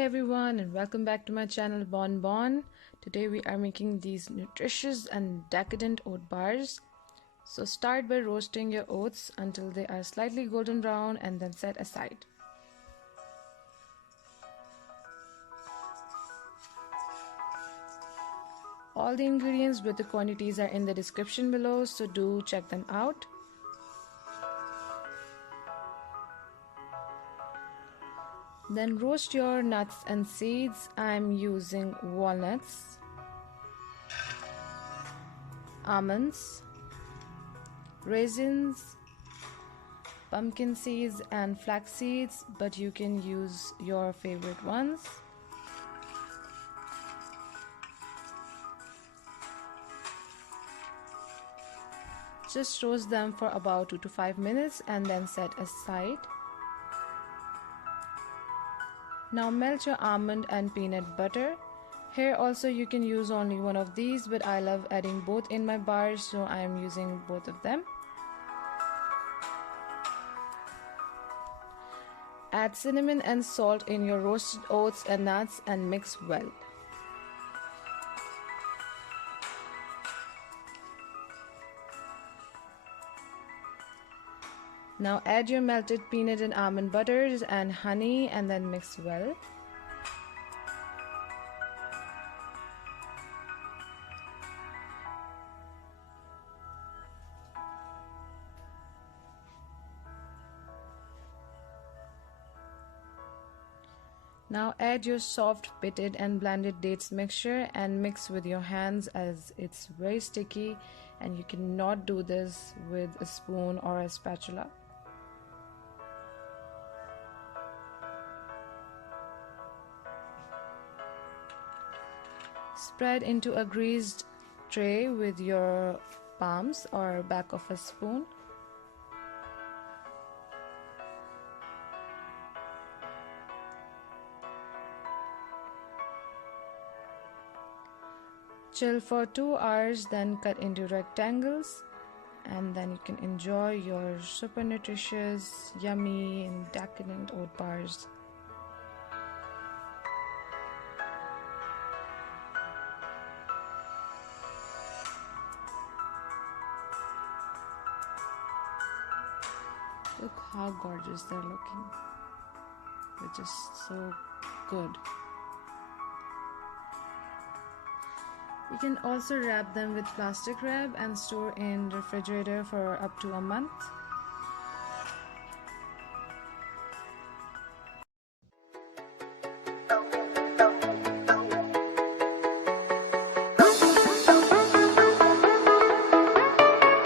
Hi everyone and welcome back to my channel Bon. Today we are making these nutritious and decadent oat bars. So start by roasting your oats until they are slightly golden brown and then set aside. All the ingredients with the quantities are in the description below, so do check them out. Then roast your nuts and seeds. I'm using walnuts, almonds, raisins, pumpkin seeds and flax seeds, but you can use your favorite ones. Just roast them for about 2 to 5 minutes and then set aside. Now melt your almond and peanut butter. Here also you can use only one of these, but I love adding both in my bars, so I am using both of them. Add cinnamon and salt in your roasted oats and nuts and mix well. Now add your melted peanut and almond butters and honey and then mix well. Now add your soft pitted and blended dates mixture and mix with your hands as it's very sticky and you cannot do this with a spoon or a spatula. Spread into a greased tray with your palms or back of a spoon. Chill for 2 hours, then cut into rectangles, and then you can enjoy your super nutritious, yummy and decadent oat bars. Look how gorgeous they're looking. They're just so good. You can also wrap them with plastic wrap and store in the refrigerator for up to a month.